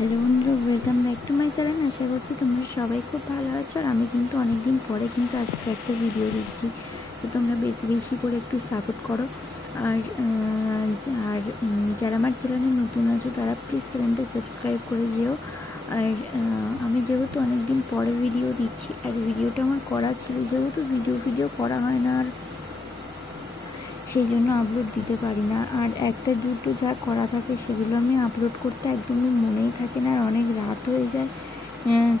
Hello বন্ধুরা, welcome back to my channel. আশা করছি তোমরা সবাই খুব ভালো আছো। আর আমি কিন্তু অনেক দিন পরে কিন্তু আজকে একটা ভিডিও দিচ্ছি, তো তোমরা বেশি বেশি করে একটু সাপোর্ট করো। আর আর যারা আমার চ্যানেলে নতুন আছো তারা প্লিজ চ্যানেলটা সাবস্ক্রাইব করে দিও। আর আমি যেহেতু অনেক দিন পরে ভিডিও দিচ্ছি, আর ভিডিওটা আমার করা ছিল, যেহেতু ভিডিও করা হয় না, আর সেই জন্য আপলোড দিতে পারি না। আর একটা দুটো যা করা থাকে সেগুলো আমি আপলোড করতে একদমই মনেই থাকে না, আর অনেক রাত হয়ে যায়।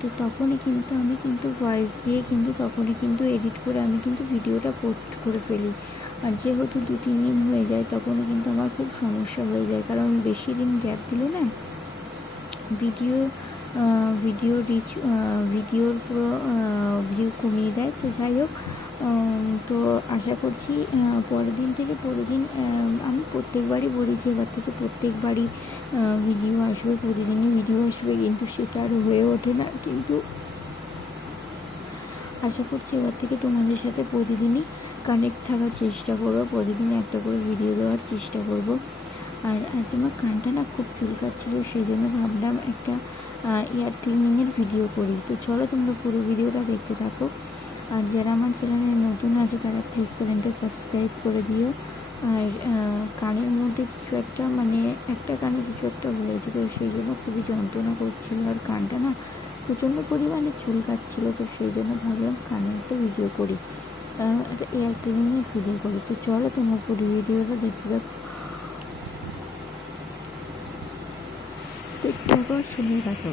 তো তখনই কিন্তু আমি ভয়েস দিয়ে তখনই এডিট করে আমি ভিডিওটা পোস্ট করে ফেলি। আর যেহেতু 2-3 দিন হয়ে যায় তখনই আমার খুব সমস্যা হয়ে যায়, কারণ বেশি দিন গ্যাপ দিলে না ভিডিওর পুরো ভিউ কমিয়ে দেয়। তো যাই হোক, তো আশা করছি পরের দিন আমি প্রত্যেকবারই বলি যে এবার থেকে প্রত্যেকবারই ভিডিও আসবে, প্রতিদিনই ভিডিও আসবে, কিন্তু সেটা আর হয়ে ওঠে না। কিন্তু আশা করছি এবার থেকে তোমাদের সাথে প্রতিদিনই কানেক্ট থাকার চেষ্টা করবো, প্রতিদিন একটা করে ভিডিও দেওয়ার চেষ্টা করব। আর আজ আমার কানটা না খুব চুলকাচ্ছিল, সেই জন্য ভাবলাম একটা ইয়ার ক্লিনিংয়ের ভিডিও করি। তো চলো তোমরা পুরো ভিডিওটা দেখতে থাকো। আর যারা আমার চ্যানেলে নতুন আছে তারা প্লিজ চ্যানেলটা সাবস্ক্রাইব করে দিও। আর কানের মধ্যে কিছু একটা একটা কানে কিছু একটা হয়েছে, তো সেই জন্য খুবই যন্ত্রণা করছিল, আর কানটা না প্রচণ্ড পরিমাণে চুলকাচ্ছিল। তো সেই জন্য ভাবলাম কানের একটা ভিডিও করি, একটা এয়ার ক্লিনিংয়ের ভিডিও করি। তো চলো তোমরা পুরো ভিডিওটা দেখতে থাকো, শুনে রাখো।